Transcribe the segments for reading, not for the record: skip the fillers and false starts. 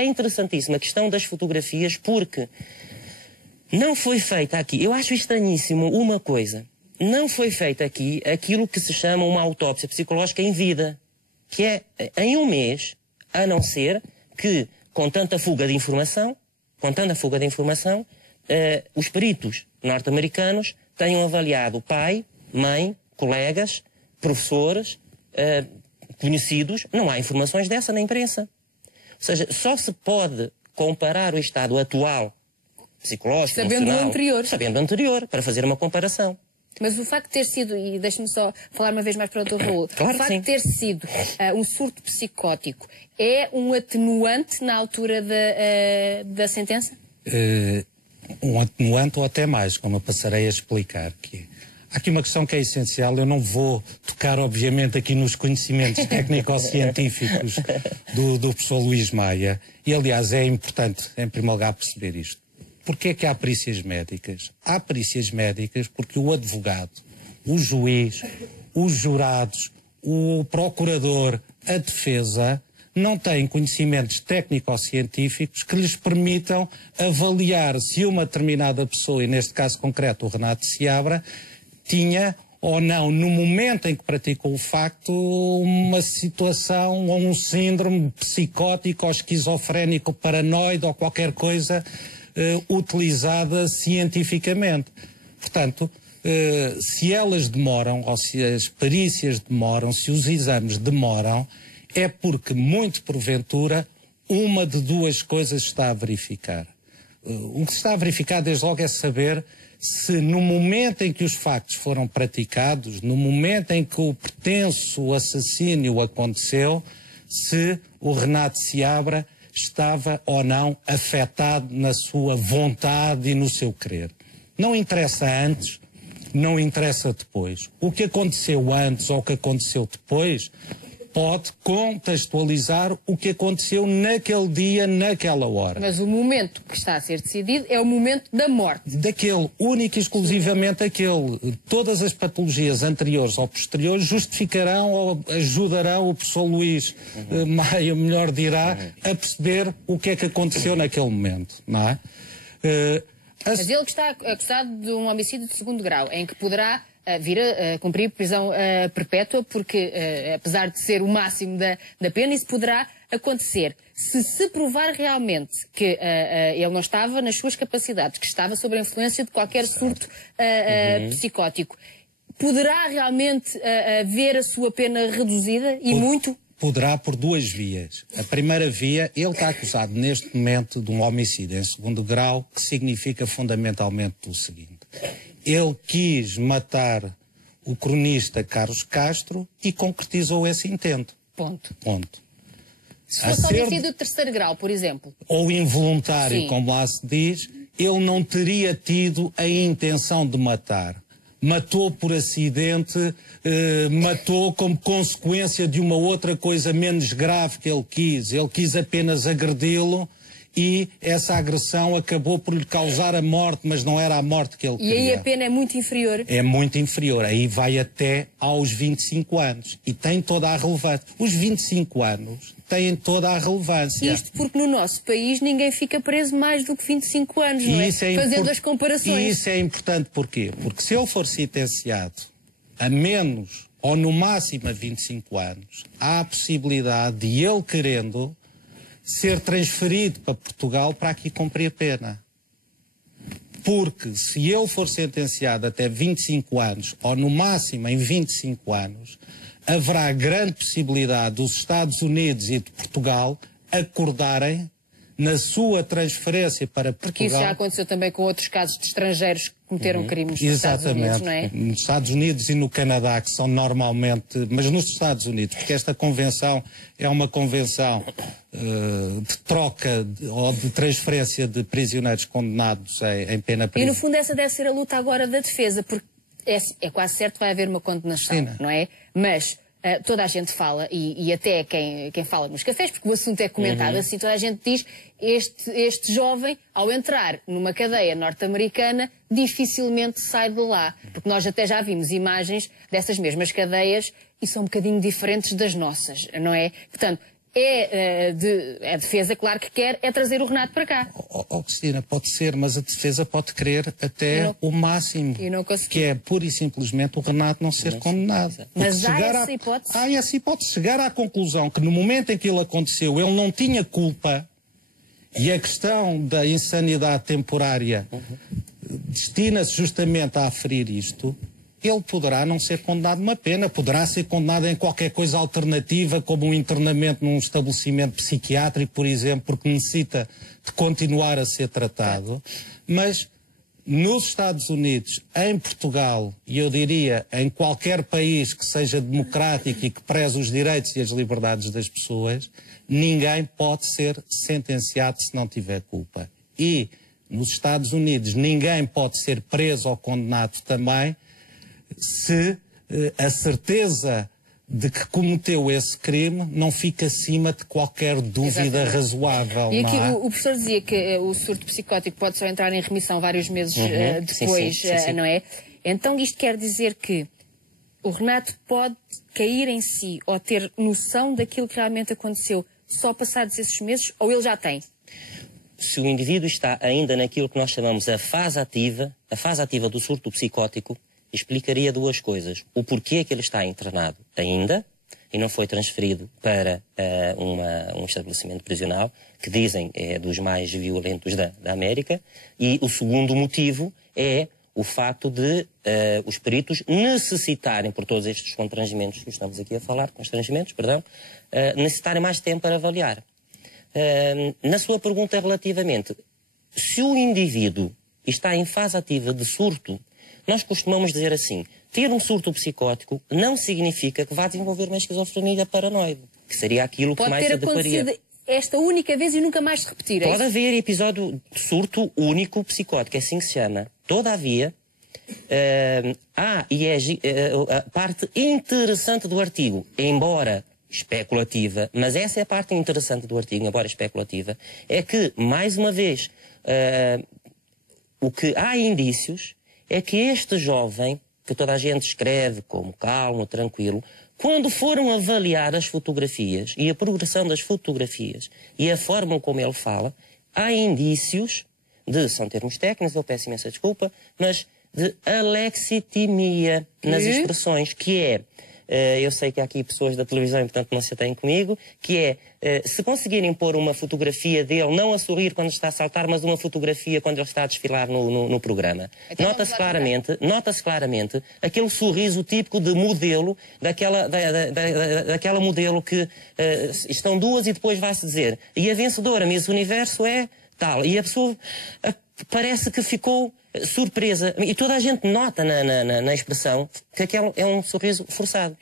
que é interessantíssima a questão das fotografias, porque não foi feita aqui, eu acho estranhíssimo uma coisa, não foi feita aqui aquilo que se chama uma autópsia psicológica em vida, que é em um mês, a não ser que, com tanta fuga de informação, os peritos norte-americanos tenham avaliado pai, mãe, colegas, professores, conhecidos. Não há informações dessa na imprensa. Ou seja, só se pode comparar o estado atual, psicológico, emocional, sabendo o anterior, para fazer uma comparação. Mas o facto de ter sido, e deixe-me só falar uma vez mais para o Dr. Raul, claro, o facto de ter sido um surto psicótico é um atenuante na altura da sentença? Um atenuante ou até mais, como eu passarei a explicar. Há aqui uma questão que é essencial, eu não vou tocar obviamente aqui nos conhecimentos técnico-científicos do professor Luís Maia, e aliás é importante em primeiro lugar perceber isto. Porquê é que há perícias médicas? Há perícias médicas porque o advogado, o juiz, os jurados, o procurador, a defesa, não têm conhecimentos técnico-científicos que lhes permitam avaliar se uma determinada pessoa, e neste caso concreto o Renato Seabra, tinha ou não, no momento em que praticou o facto, uma situação ou um síndrome psicótico ou esquizofrénico paranoide ou qualquer coisa utilizada cientificamente. Portanto, se elas demoram, ou se as perícias demoram, se os exames demoram, é porque, muito porventura, uma de duas coisas está a verificar. O que se está a verificar, desde logo, é saber se no momento em que os factos foram praticados, no momento em que o pretenso assassínio aconteceu, se o Renato Seabra estava ou não afetado na sua vontade e no seu querer. Não interessa antes, não interessa depois. O que aconteceu antes ou o que aconteceu depois pode contextualizar o que aconteceu naquele dia, naquela hora. Mas o momento que está a ser decidido é o momento da morte. Daquele, único e exclusivamente aquele. Todas as patologias anteriores ou posteriores justificarão ou ajudarão o professor Luís Maia, melhor dirá, a perceber o que é que aconteceu naquele momento, não é? Mas ele que está acusado de um homicídio de segundo grau, em que poderá vir a cumprir prisão perpétua, porque, apesar de ser o máximo da pena, isso poderá acontecer. Se provar realmente que ele não estava nas suas capacidades, que estava sob a influência de qualquer surto psicótico, poderá realmente ver a sua pena reduzida e muito? Poderá por duas vias. A primeira via, ele está acusado neste momento de um homicídio em segundo grau, que significa fundamentalmente o seguinte. Ele quis matar o cronista Carlos Castro e concretizou esse intento. Ponto. Se A fosse homicídio de terceiro grau, por exemplo. Ou involuntário, sim, como lá se diz, ele não teria tido a intenção de matar. Matou por acidente, matou como consequência de uma outra coisa menos grave que ele quis. Ele quis apenas agredi-lo e essa agressão acabou por lhe causar a morte, mas não era a morte que ele queria. E aí a pena é muito inferior? É muito inferior. Aí vai até aos 25 anos. E tem toda a relevância. Os 25 anos têm toda a relevância. Isto porque no nosso país ninguém fica preso mais do que 25 anos, não é? Fazendo as comparações. E isso é importante porquê? Porque se ele for sentenciado a menos ou no máximo a 25 anos, há a possibilidade de ele querendo ser transferido para Portugal para aqui cumprir a pena. Porque se ele for sentenciado até 25 anos, ou no máximo em 25 anos, haverá grande possibilidade dos Estados Unidos e de Portugal acordarem na sua transferência para Portugal. Porque isso já aconteceu também com outros casos de estrangeiros que cometeram crimes nos Estados Unidos, não é? Nos Estados Unidos e no Canadá, que são normalmente... Mas nos Estados Unidos, porque esta convenção é uma convenção de troca ou de transferência de prisioneiros condenados em pena E privativa. no fundo essa deve ser a luta agora da defesa, porque é quase certo que vai haver uma condenação, Sim, não é? Mas toda a gente fala, e até quem fala nos cafés, porque o assunto é comentado assim, toda a gente diz, este jovem, ao entrar numa cadeia norte-americana, dificilmente sai de lá. Porque nós até já vimos imagens dessas mesmas cadeias e são um bocadinho diferentes das nossas, não é? Portanto, a defesa, claro que quer, é trazer o Renato para cá. Cristina, pode ser, mas a defesa pode querer até o máximo, que é pura e simplesmente o Renato não ser condenado. Mas há essa hipótese? Há essa hipótese. Chegar à conclusão que no momento em que ele aconteceu ele não tinha culpa, e a questão da insanidade temporária destina-se justamente a aferir isto, ele poderá não ser condenado uma pena, poderá ser condenado em qualquer coisa alternativa, como um internamento num estabelecimento psiquiátrico, por exemplo, porque necessita de continuar a ser tratado. Mas nos Estados Unidos, em Portugal, e eu diria em qualquer país que seja democrático e que preze os direitos e as liberdades das pessoas, ninguém pode ser sentenciado se não tiver culpa. E nos Estados Unidos ninguém pode ser preso ou condenado também se a certeza de que cometeu esse crime não fica acima de qualquer dúvida razoável. E aqui não é? o professor dizia que o surto psicótico pode só entrar em remissão vários meses depois, sim. não é? Então isto quer dizer que o Renato pode cair em si ou ter noção daquilo que realmente aconteceu só passados esses meses, ou ele já tem? Se o indivíduo está ainda naquilo que nós chamamos a fase ativa do surto psicótico, explicaria duas coisas. O porquê que ele está internado ainda e não foi transferido para um estabelecimento prisional, que dizem é dos mais violentos da América. E o segundo motivo é o facto de os peritos necessitarem, por todos estes constrangimentos que estamos aqui a falar, necessitarem mais tempo para avaliar. Na sua pergunta relativamente, se o indivíduo está em fase ativa de surto, nós costumamos dizer assim, ter um surto psicótico não significa que vá desenvolver uma esquizofrenia paranoide, que seria aquilo que mais se adequaria. Pode ter acontecido esta única vez e nunca mais se repetir. Pode haver episódio de surto único psicótico, é assim que se chama. Todavia, a parte interessante do artigo, embora especulativa, mas essa é a parte interessante do artigo, embora especulativa, é que, mais uma vez, o que há indícios é que este jovem, que toda a gente escreve como calmo, tranquilo, quando foram avaliar as fotografias e a progressão das fotografias e a forma como ele fala, há indícios são termos técnicos, eu peço imensa desculpa, mas de alexitimia nas expressões, que é, eu sei que há aqui pessoas da televisão e portanto não se atêm comigo, que é, se conseguirem pôr uma fotografia dele, não a sorrir quando está a saltar, mas uma fotografia quando ele está a desfilar no programa. Então, nota-se claramente aquele sorriso típico de modelo, daquela modelo que estão duas e depois vai-se dizer, e a vencedora Miss Universo é tal, e a pessoa parece que ficou surpresa, e toda a gente nota na expressão que aquele é um sorriso forçado.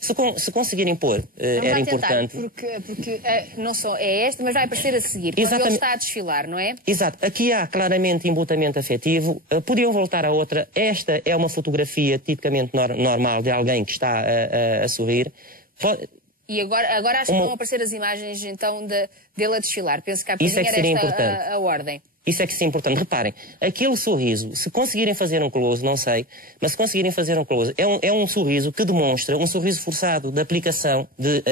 Se conseguirem pôr, era importante. Porque não só é esta, mas vai aparecer a seguir, quando ele está a desfilar, não é? Exato. Aqui há claramente embutamento afetivo. Podiam voltar a outra. Esta é uma fotografia tipicamente normal de alguém que está a sorrir. E agora acho que vão aparecer as imagens então dele a desfilar. Penso que a bocadinho era esta a ordem. Isso é que é importante. Reparem, aquele sorriso, se conseguirem fazer um close, não sei, mas se conseguirem fazer um close, é um sorriso que demonstra um sorriso forçado de aplicação, de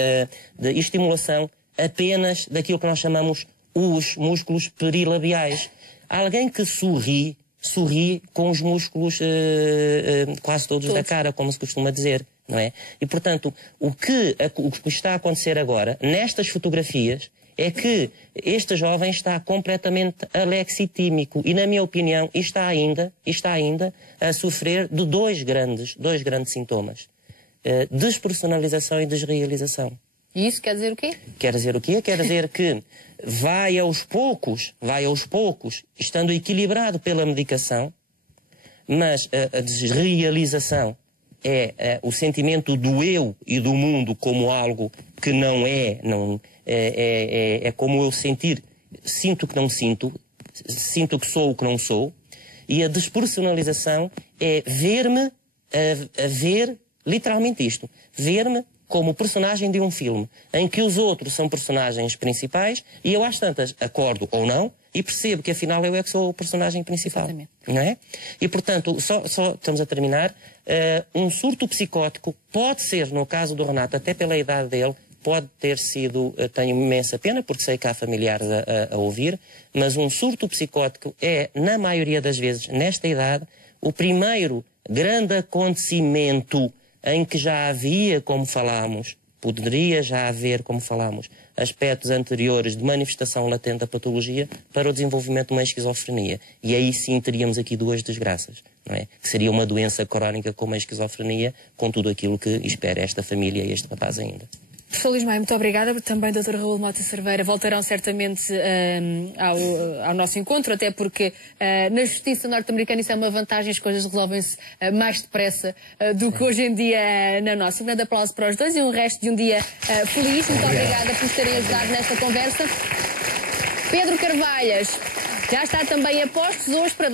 estimulação apenas daquilo que nós chamamos os músculos perilabiais. Alguém que sorri com os músculos quase todos da cara, como se costuma dizer, não é? E, portanto, o que está a acontecer agora, nestas fotografias, é que este jovem está completamente alexitímico e, na minha opinião, está ainda a sofrer de dois grandes sintomas. Despersonalização e desrealização. E isso quer dizer o quê? Quer dizer o quê? Quer dizer que vai aos poucos, estando equilibrado pela medicação, mas a desrealização é o sentimento do eu e do mundo como algo que não é, é como eu sinto que não sinto, sinto que sou o que não sou, e a despersonalização é ver-me a ver literalmente isto, ver-me como personagem de um filme, em que os outros são personagens principais e eu às tantas acordo ou não e percebo que afinal eu é que sou o personagem principal. Exatamente. Não é? E portanto, só estamos a terminar, um surto psicótico pode ser, no caso do Renato, até pela idade dele, pode ter sido, tenho imensa pena, porque sei que há familiares a ouvir, mas um surto psicótico é, na maioria das vezes, nesta idade, o primeiro grande acontecimento em que já havia, como falámos, poderia já haver, como falámos, aspectos anteriores de manifestação latente da patologia para o desenvolvimento de uma esquizofrenia. E aí sim teríamos aqui duas desgraças, não é? Que seria uma doença crónica como a esquizofrenia, com tudo aquilo que espera esta família e este rapaz ainda. Professor Luís Maia, muito obrigada. Também Dr. Raul Mota Cerveira voltarão certamente ao nosso encontro, até porque na justiça norte-americana isso é uma vantagem, as coisas resolvem-se mais depressa do que hoje em dia na nossa. Um grande aplauso para os dois e um resto de um dia feliz. Muito obrigada por terem ajudado nesta conversa. Pedro Carvalhas já está também a postos hoje para dar